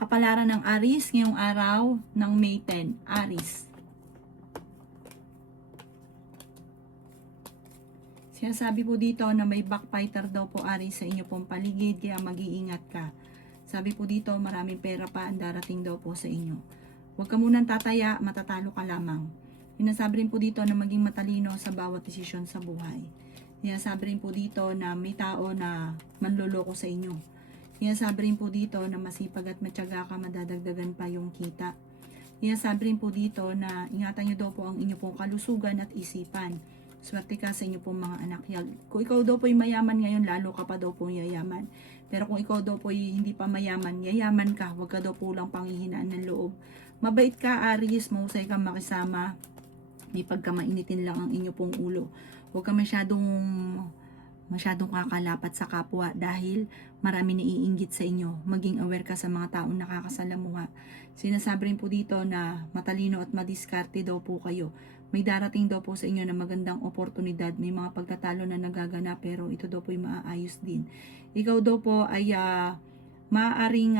Kapalaran ng Aries ngayong araw ng May 10. Aries. Sinasabi po dito na may backfighter daw po Aries sa inyo pong paligid, kaya mag-iingat ka. Sabi po dito maraming pera pa ang darating daw po sa inyo. Huwag ka munang tataya, matatalo ka lamang. Sinasabi rin po dito na maging matalino sa bawat desisyon sa buhay. Sinasabi rin po dito na may tao na manloloko sa inyo. Sinasabi rin po dito na masipag at matyaga ka, madadagdagan pa yung kita. Sinasabi rin po dito na ingatan nyo daw po ang inyo pong kalusugan at isipan. Swerte ka sa inyo pong mga anak. Kung ikaw daw po'y mayaman ngayon, lalo ka pa daw po yayaman. Pero kung ikaw daw po'y hindi pa mayaman, yayaman ka. Huwag ka daw po lang panghihinaan ng loob. Mabait ka, Aries, mahusay kang makisama. Di pagka mainitin lang ang inyo pong ulo. Huwag ka masyadong kakalapat sa kapwa dahil marami naiinggit sa inyo. Maging aware ka sa mga taong nakakasalamuha. Sinasabi rin po dito na matalino at madiskarte daw po kayo. May darating daw po sa inyo na magandang oportunidad. May mga pagtatalo na nagaganap pero ito daw po ay maaayos din. Ikaw daw po ay maaaring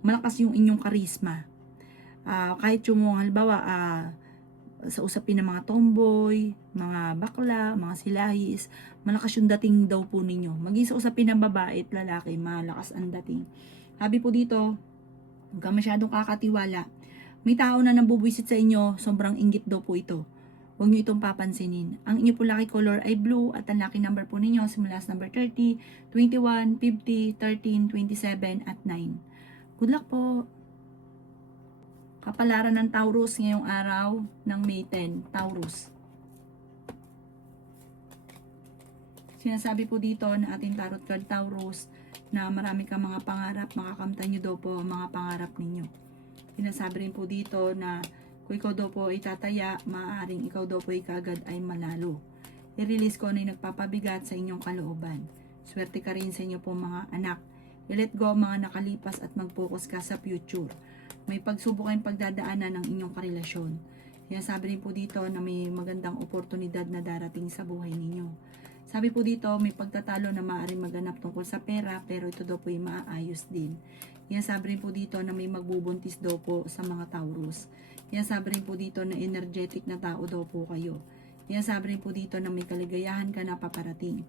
malakas yung inyong karisma. Kahit yung halimbawa sa usapin ng mga tomboy, mga bakla, mga silahis, malakas yung dating daw po ninyo. Maging sa usapin ng babae at lalaki, malakas ang dating. Sabi po dito, huwag ka masyadong kakatiwala. May tao na nabubwisit sa inyo, sobrang inggit daw po ito. Huwag nyo itong papansinin. Ang inyo po lucky color ay blue at ang lucky number po ninyo simula sa number 30, 21, 50, 13, 27 at 9. Good luck po! Kapalaran ng Taurus ngayong araw ng May 10. Taurus. Sinasabi po dito na ating tarot card Taurus na marami kang mga pangarap, makakamtan nyo daw po ang mga pangarap ninyo. Sinasabi rin po dito na kung ikaw daw po ay tataya, maaaring ikaw daw po ay kagad ay malalo. I-release ko na yung nagpapabigat sa inyong kalooban. Swerte ka rin sa inyo po mga anak. I-let go mga nakalipas at mag-focus ka sa future. May pagsubok kayong pagdadaanan ng inyong karelasyon. Sinasabi rin po dito na may magandang oportunidad na darating sa buhay ninyo. Sabi po dito, may pagtatalo na maaaring maganap tungkol sa pera, pero ito daw po ay maaayos din. Sinasabi rin po dito na may magbubuntis daw po sa mga Taurus. Sinasabi rin po dito na energetic na tao daw po kayo. Sinasabi rin po dito na may kaligayahan ka na paparating.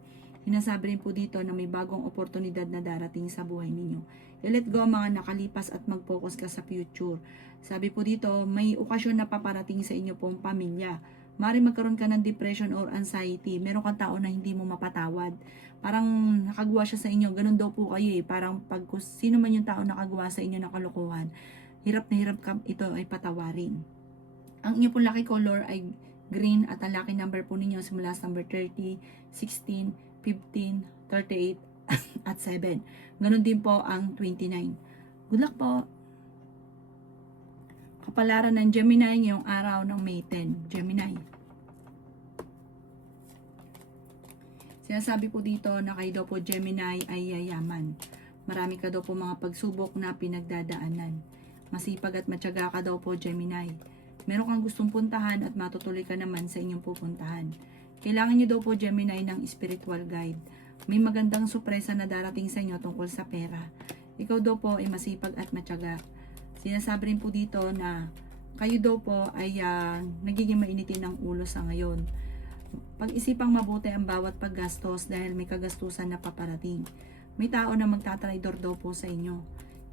Sinasabi rin po dito na may bagong oportunidad na darating sa buhay ninyo. I-let go mga nakalipas at mag-focus ka sa future. Sabi po dito, may okasyon na paparating sa inyo pong pamilya. Mari magkaroon ka ng depression or anxiety. Meron kang tao na hindi mo mapatawad. Parang nakagawa siya sa inyo. Ganun daw po kayo eh. Parang pag sino man yung tao nakagawa sa inyo ng kalokohan, hirap na hirap ka ito ay patawarin. Ang inyo pong lucky color ay green at ang lucky number po ninyo simula sa number 30, 16, 15, 38, at 7. Ganon din po ang 29. Good luck po! Kapalaran ng Gemini ngayong araw ng May 10. Gemini. Sinasabi po dito na kayo daw po Gemini ay yayaman. Marami ka daw po mga pagsubok na pinagdadaanan. Masipag at matyaga ka daw po Gemini. Meron kang gustong puntahan at matutuloy ka naman sa inyong pupuntahan. Kailangan nyo daw po Gemini ng spiritual guide. May magandang sorpresa na darating sa inyo tungkol sa pera. Ikaw daw po ay masipag at matyaga. Sinasabi rin po dito na kayo daw po ay nagiging mainitin ng ulo sa ngayon. Pag-isipang mabuti ang bawat paggastos dahil may kagastusan na paparating. May tao na magtatraidor daw po sa inyo.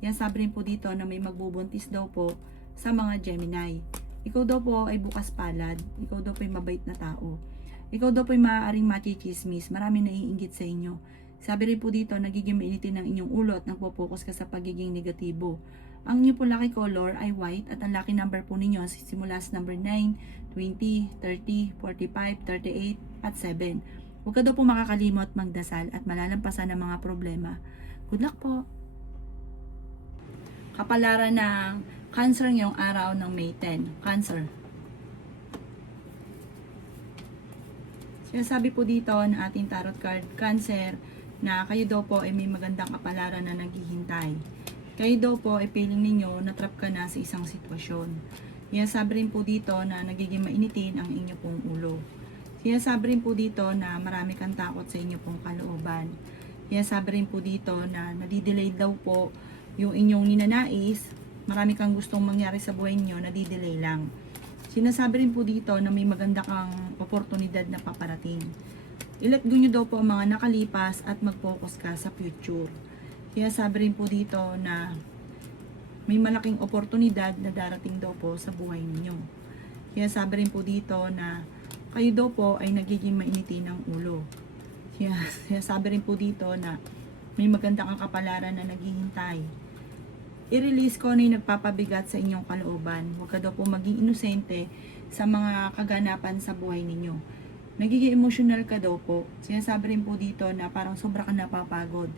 Yan sabi rin po dito na may magbubuntis daw po sa mga Gemini. Ikaw daw po ay bukas palad. Ikaw daw po ay mabait na tao. Ikaw daw po ay maaaring machichismis. Marami naiinggit sa inyo. Sabi rin po dito, nagiging mainitin ng inyong ulo at nagpo-focus ka sa pagiging negatibo. Ang inyo po lucky color ay white at ang lucky number po ninyo simula sa number 9, 20, 30, 45, 38, at 7. Huwag ka daw po makakalimot magdasal at malalampasan ng mga problema. Good luck po! Kapalaran ng Cancer ngayong araw ng May 10. Cancer. Sinasabi po dito na ating tarot card, Cancer, na kayo daw po ay may magandang kapalaran na naghihintay. Kayo daw po ay feeling ninyo na trap ka na sa isang sitwasyon. Sinasabi rin po dito na nagiging mainitin ang inyo pong ulo. Sinasabi rin po dito na marami kang takot sa inyo pong kalooban. Sinasabi rin po dito na nadidelay daw po yung inyong ninanais, marami kang gustong mangyari sa buhay niyo, nadidelay lang. Sinasabi rin po dito na may maganda kang oportunidad na paparating. I-let go nyo daw po ang mga nakalipas at mag-focus ka sa future. Sinasabi rin po dito na may malaking oportunidad na darating daw po sa buhay ninyo. Sinasabi rin po dito na kayo daw po ay nagiging mainitin ng ulo. Sinasabi rin po dito na may maganda kang kapalaran na naghihintay. I-release ko na yung nagpapabigat sa inyong kalooban. Huwag ka daw po maging inosente sa mga kaganapan sa buhay ninyo. Nagiging emotional ka daw po. Sinasabi rin po dito na parang sobra ka napapagod.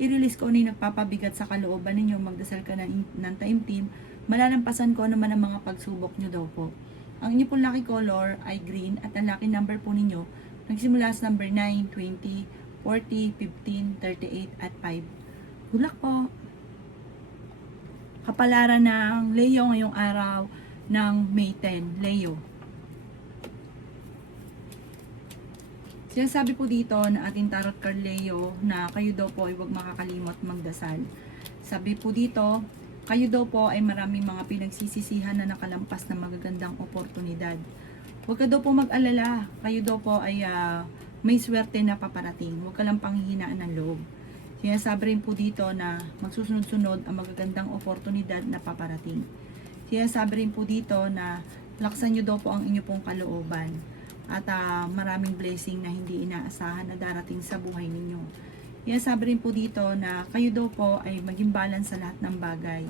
I-release ko na yung nagpapabigat sa kalooban ninyo. Magdasal ka ng taimtim. Malalampasan ko naman ang mga pagsubok nyo daw po. Ang inyo pong lucky color ay green at ang lucky number po ninyo nagsimula sa number 9, 20, 40, 15, 38 at 5. Good luck po! Kapalaran ng Leo ngayong araw ng May 10. Leo. Sinasabi po dito na ating tarot card Leo na kayo daw po ay huwag makakalimot magdasal. Sabi po dito, kayo daw po ay maraming mga pinagsisisihan na nakalampas na magagandang oportunidad. Huwag ka daw po mag-alala. Kayo daw po ay may swerte na paparating. Huwag ka lang panghihinaan ng loob. Sinasabi rin po dito na magsusunod-sunod ang magagandang oportunidad na paparating. Sinasabi rin po dito na laksan nyo daw po ang inyo pong kalooban. At maraming blessing na hindi inaasahan na darating sa buhay ninyo. Sinasabi rin po dito na kayo daw po ay maging balance sa lahat ng bagay.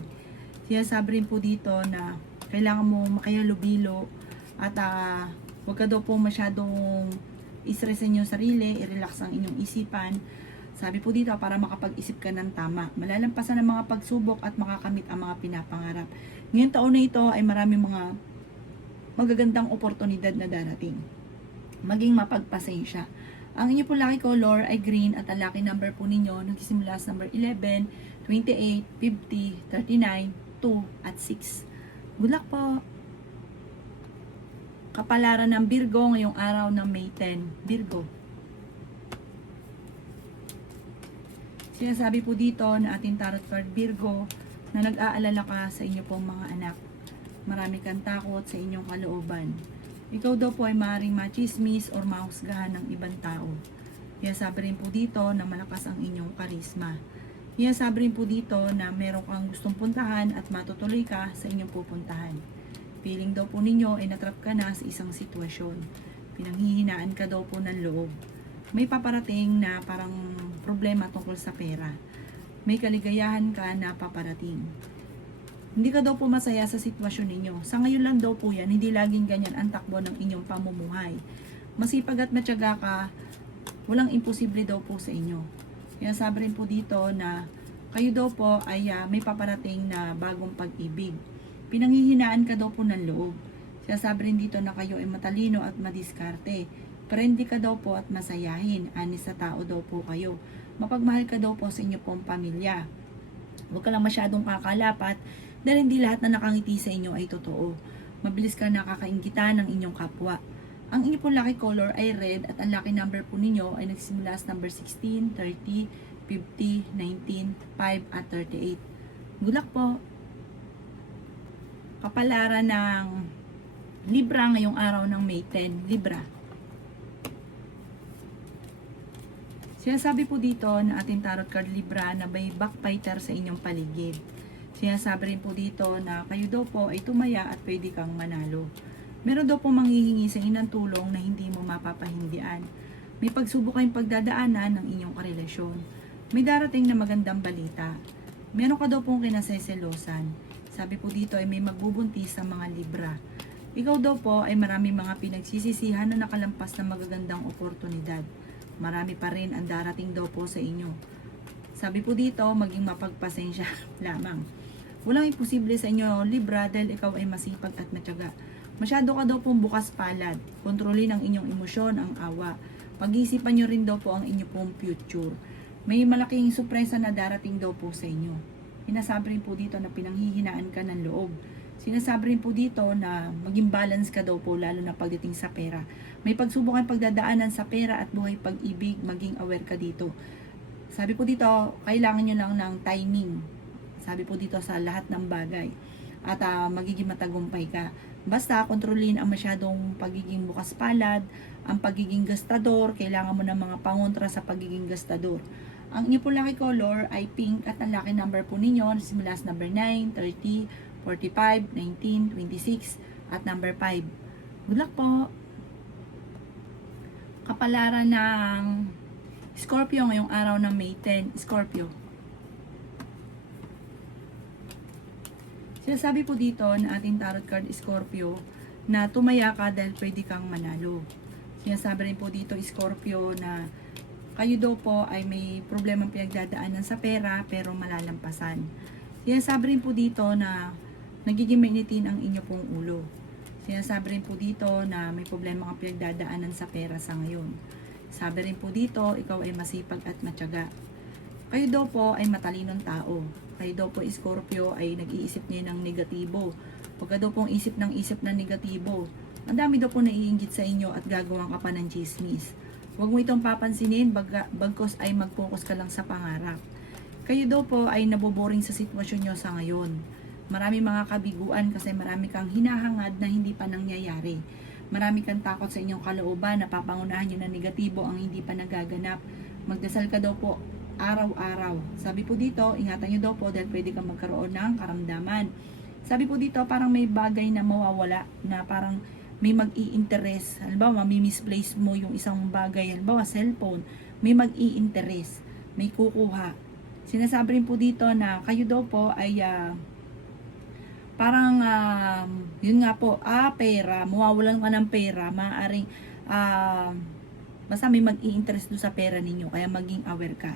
Sinasabi rin po dito na kailangan mo makayalubilo at huwag ka daw po masyadong i-stressin yung sarili, i-relax ang inyong isipan. Sabi po dito para makapag-isip ka ng tama. Malalampasan ang mga pagsubok at makakamit ang mga pinapangarap. Ngayong taon na ito ay maraming mga magagandang oportunidad na darating. Maging mapagpasensya. Ang inyo po lucky color ay green at ang lucky number po ninyo nagsisimula sa number 11, 28, 50, 39, 2 at 6. Good luck po! Kapalaran ng Virgo ngayong araw ng May 10. Virgo. Sinasabi po dito na ating tarot card Virgo na nag-aalala ka sa inyo pong mga anak. Marami kang takot sa inyong kalooban. Ikaw daw po ay maaaring machismis or mahusgahan ng ibang tao. Sinasabi rin po dito na malakas ang inyong karisma. Sinasabi rin po dito na meron kang gustong puntahan at matutuloy ka sa inyong pupuntahan. Feeling daw po ninyo ay natrap ka na sa isang sitwasyon. Pinanghihinaan ka daw po ng loob. May paparating na parang problema tungkol sa pera. May kaligayahan ka na paparating. Hindi ka daw po masaya sa sitwasyon ninyo. Sa ngayon lang daw po yan, hindi laging ganyan ang takbo ng inyong pamumuhay. Masipag at matyaga ka, walang imposible daw po sa inyo. Kaya sabi rin po dito na kayo daw po ay may paparating na bagong pag-ibig. Pinanghihinaan ka daw po ng loob. Kaya sabi rin dito na kayo ay matalino at madiskarte. Friendly ka daw po at masayahin. Anis sa tao daw po kayo. Mapagmahal ka daw po sa inyo pong pamilya. Huwag ka lang masyadong kakalapat dahil hindi lahat na nakangiti sa inyo ay totoo. Mabilis ka nakakainggitan ng inyong kapwa. Ang inyo pong lucky color ay red at ang lucky number po ninyo ay nagsimula sa number 16, 30, 50, 19, 5 at 38. Good luck po! Kapalaran ng Libra ngayong araw ng May 10. Libra. Sinasabi po dito na ating tarot card Libra na may backbiter sa inyong paligid. Sinasabi rin po dito na kayo daw po ay tumaya at pwede kang manalo. Meron daw po manghihingi sa inyo ng tulong na hindi mo mapapahindian. May pagsubok kayong pagdadaanan ng inyong karelasyon. May darating na magandang balita. Meron ka daw pong kinaseselosan. Sabi po dito ay may magbubuntis sa mga Libra. Ikaw daw po ay marami mga pinagsisisihan na nakalampas na magagandang oportunidad. Marami pa rin ang darating daw po sa inyo. Sabi po dito, maging mapagpasensya lamang. Walang imposible sa inyo, Libra, dahil ikaw ay masipag at matyaga. Masyado ka daw pong bukas palad. Kontrolin ang inyong emosyon, ang awa. Pag-iisipan nyo rin daw po ang inyong pong future. May malaking sorpresa na darating daw po sa inyo. Sinasabi rin po dito na pinanghihinaan ka ng loob. Sinasabi rin po dito na maging balance ka daw po lalo na pagdating sa pera. May pagsubok ang pagdadaanan sa pera at buhay pag-ibig, maging aware ka dito. Sabi po dito, kailangan nyo lang ng timing. Sabi po dito sa lahat ng bagay. At magiging matagumpay ka. Basta kontrolin ang masyadong pagiging bukas palad, ang pagiging gastador, kailangan mo ng mga pangontra sa pagiging gastador. Ang inyo po lucky color ay pink at ang lucky number po ninyo simula sa number 9, 30, 45, 19, 26 at number 5. Good luck po! Kapalaran ng Scorpio ngayong araw ng May 10. Scorpio. Sinasabi po dito na ating tarot card Scorpio na tumaya ka dahil pwede kang manalo. Sinasabi rin po dito Scorpio na kayo daw po ay may problemang pinagdadaanan sa pera pero malalampasan. Sinasabi rin po dito na nagiging mainitin ang inyo pong ulo. Sinasabi rin po dito na may problema kang pinagdadaanan sa pera sa ngayon. Sabi rin po dito, ikaw ay masipag at matyaga. Kayo daw po ay matalinong tao. Kayo daw po Scorpio ay nag-iisip niya ng negatibo. Pagka daw pong isip ng negatibo, ang dami daw po naiinggit sa inyo at gagawin ka pa ng chismis. Huwag mo itong papansinin, bagkos ay mag-focus ka lang sa pangarap. Kayo daw po ay naboboring sa sitwasyon nyo sa ngayon. Marami mga kabiguan kasi marami kang hinahangad na hindi pa nangyayari. Marami kang takot sa inyong kalooban na papangunahan nyo na negatibo ang hindi pa nagaganap. Magdasal ka daw po araw-araw. Sabi po dito, ingatan nyo daw po dahil pwede kang magkaroon ng karamdaman. Sabi po dito, parang may bagay na mawawala, na parang may mag-i-interest. Halimbawa, misplace mo yung isang bagay, halimbawa, cellphone, may mag-i-interest, may kukuha. Sinasabi rin po dito na kayo daw po ay parang, yun nga po, pera, mawawalan ka ng pera, maaaring, basta may mag-i-interest doon sa pera ninyo, kaya maging aware ka.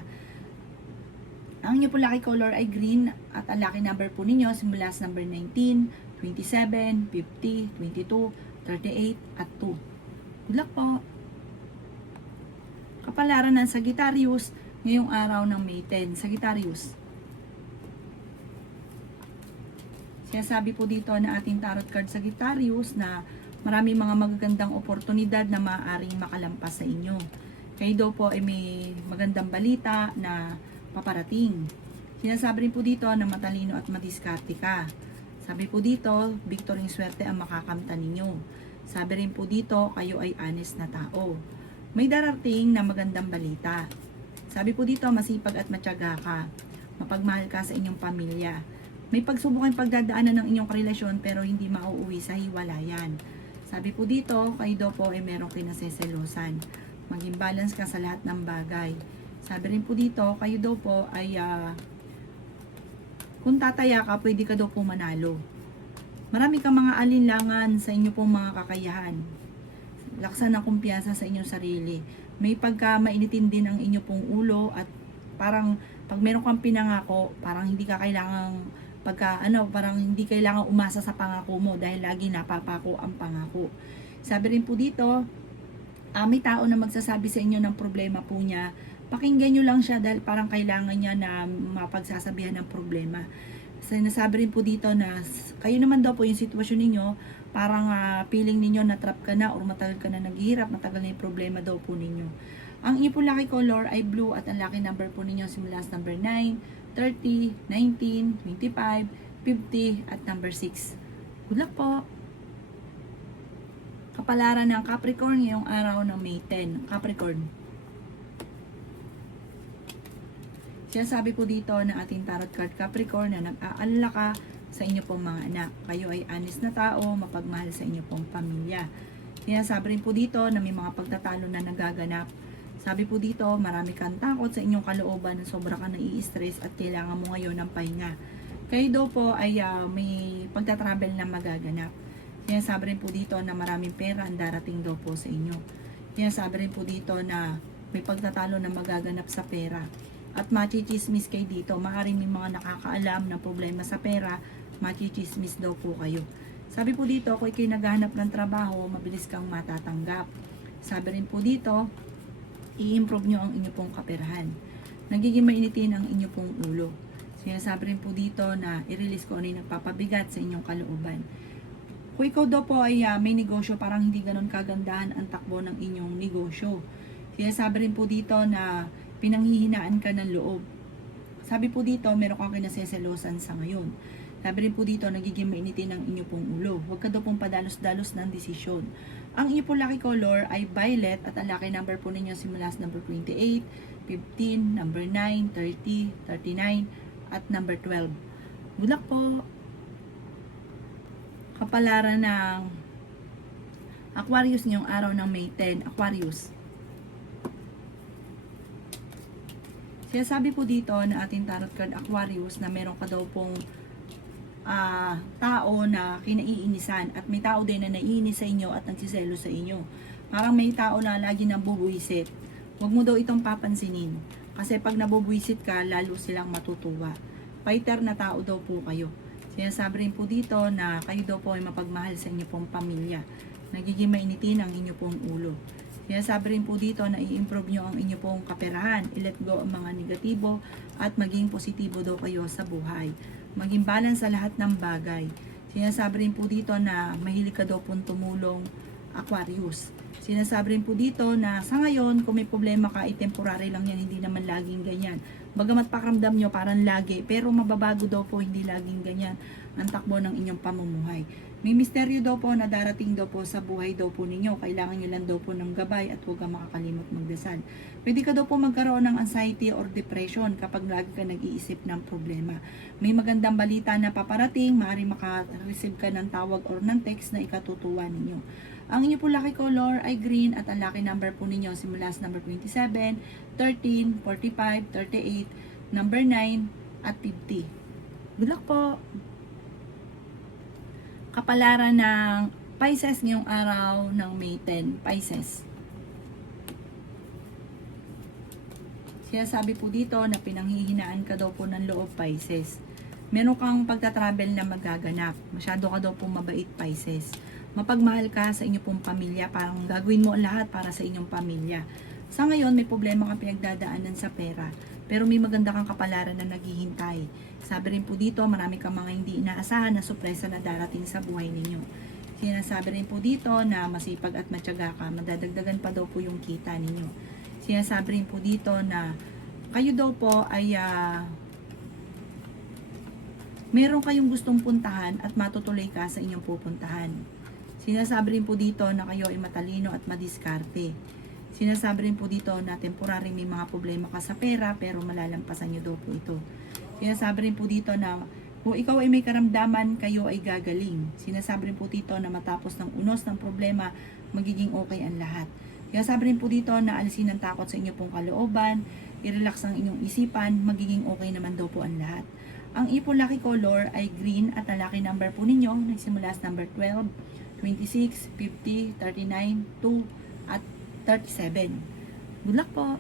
Ang inyo po lucky color ay green at ang lucky number po ninyo simula sa number 19, 27, 50, 22, 38 at 2. Good luck po! Kapalaran ng Sagittarius ngayong araw ng May 10. Sagittarius. Sinasabi po dito na ating tarot card Sagittarius na marami mga magagandang oportunidad na maaaring makalampas sa inyo. Kayo daw po ay may magandang balita na paparating. Sinasabi rin po dito na matalino at madiskarte ka. Sabi po dito, victory swerte ang makakamta ninyo. Sabi rin po dito, kayo ay honest na tao. May darating na magandang balita. Sabi po dito, masipag at matyaga ka. Mapagmahal ka sa inyong pamilya. May pagsubok ang pagdadaanan ng inyong relasyon pero hindi mauuwi sa hiwalayan. Sabi po dito, kayo daw po ay merong kinaseselosan. Maging balance ka sa lahat ng bagay. Sabi rin po dito, kayo daw po ay kung tataya ka, pwede ka daw po manalo. Marami kang mga alinlangan sa inyo pong mga kakayahan. Laksan ng kumpiyansa sa inyong sarili. May pagka mainitin din ang inyo pong ulo at parang pag meron kang pinangako, parang hindi ka kailangang parang hindi kailangang umasa sa pangako mo dahil lagi napapako ang pangako. Sabi rin po dito, may tao na magsasabi sa inyo ng problema po niya, pakinggan nyo lang siya dahil parang kailangan niya na mapagsasabihan ng problema. Sinasabi rin po dito na kayo naman daw po yung sitwasyon ninyo, parang feeling ninyo na trap ka na or matagal ka na naghihirap, matagal na yung problema daw po ninyo. Ang inyo po lucky color ay blue at ang lucky number po ninyo simula sa number 9, 30, 19, 25, 50 at number 6. Good luck po! Kapalaran ng Capricorn ngayong araw ng May 10. Capricorn. Sinasabi po dito na ating tarot card Capricorn na nag-aalala ka sa inyo pong mga anak. Kayo ay honest na tao, mapagmahal sa inyo pong pamilya. Sinasabi rin po dito na may mga pagtatalo na nagaganap. Sabi po dito, marami kang takot sa inyong kalooban na sobra ka nai-stress at kailangan mo ngayon ng pahinga. Kayo daw po ay may pagtatravel na magaganap. Sinasabi rin po dito na maraming pera ang darating daw po sa inyo. Sinasabi rin po dito na may pagtatalo na magaganap sa pera. At machichismis kayo dito. Maaaring may mga nakakaalam ng problema sa pera, machichismis daw po kayo. Sabi po dito, kung kayo naghahanap ng trabaho, mabilis kang matatanggap. Sabi rin po dito, i-improve nyo ang inyo pong kaperahan. Nagiging mainitin ang inyo pong ulo. Sinasabi rin po dito na i-release ko ano yung nagpapabigat sa inyong kalooban. Kung ikaw daw po ay may negosyo, parang hindi ganun kagandahan ang takbo ng inyong negosyo. Sinasabi rin po dito na pinanghihinaan ka ng loob. Sabi po dito, meron kang kinaseselosan sa ngayon. Sabi rin po dito, nagiging mainitin ang inyo pong ulo. Huwag ka daw pong padalos-dalos ng desisyon. Ang inyo pong lucky color ay violet at ang lucky number po ninyo simula sa number 28, 15, number 9, 30, 39, at number 12. Good luck po! Kapalaran ng Aquarius ngayong araw ng May 10. Aquarius. Sinasabi po dito na ating tarot card Aquarius na meron ka daw pong tao na kinaiinisan at may tao din na naiinis sa inyo at nagsiselo sa inyo. Parang may tao na lagi nang bubuwisit. Huwag mo daw itong papansinin kasi pag nabubuwisit ka, lalo silang matutuwa. Fighter na tao daw po kayo. Sinasabi rin po dito na kayo daw po ay mapagmahal sa inyo pong pamilya. Nagiging mainitin ang inyo pong ulo. Sinasabi rin po dito na i-improve nyo ang inyo pong kaperahan, i-let go ang mga negatibo at maging positibo daw kayo sa buhay. Maging balance sa lahat ng bagay. Sinasabi rin po dito na mahilig ka daw pong tumulong, Aquarius. Sinasabi rin po dito na sa ngayon, kung may problema ka, temporary lang yan, hindi naman laging ganyan. Bagamat pakiramdam nyo parang lagi, pero mababago daw po, hindi laging ganyan ang takbo ng inyong pamumuhay. May misteryo daw po na darating daw po sa buhay daw po ninyo. Kailangan nyo lang daw po ng gabay at huwag kang makakalimot magdasal. Pwede ka daw po magkaroon ng anxiety or depression kapag lagi ka nag-iisip ng problema. May magandang balita na paparating, maaaring maka-receive ka ng tawag or ng text na ikatutuwa ninyo. Ang inyo po lucky color ay green at ang lucky number po ninyo simula sa number 27, 13, 45, 38, number 9, at 50. Good luck po! Kapalaran ng Pisces ngayong araw ng May 10, Pisces. Sinasabi po dito na pinanghihinaan ka daw po ng loob, Pisces. Meron kang pagta-travel na magaganap. Masyado ka daw po mabait, Pisces. Mapagmahal ka sa inyong pong pamilya, parang gagawin mo lahat para sa inyong pamilya. Sa ngayon, may problema kang pinagdadaanan sa pera, pero may maganda kang kapalaran na naghihintay. Sabi rin po dito, marami kang mga hindi inaasahan na sorpresa na darating sa buhay ninyo. Sinasabi rin po dito na masipag at matyaga ka, madadagdagan pa daw po yung kita ninyo. Sinasabi rin po dito na kayo daw po ay meron kayong gustong puntahan at matutuloy ka sa inyong pupuntahan. Sinasabi rin po dito na kayo ay matalino at madiskarte. Sinasabi rin po dito na temporary may mga problema ka sa pera pero malalampasan nyo daw po ito. Sinasabi rin po dito na kung ikaw ay may karamdaman, kayo ay gagaling. Sinasabi rin po dito na matapos ng unos ng problema, magiging okay ang lahat. Sinasabi rin po dito na alisin ang takot sa inyong pong kalooban, i-relax ang inyong isipan, magiging okay naman daw po ang lahat. Ang ipon lucky color ay green at ang lucky number po ninyo, nagsimula sa number 12, 26, 50, 39, 2, at 37. Good luck po!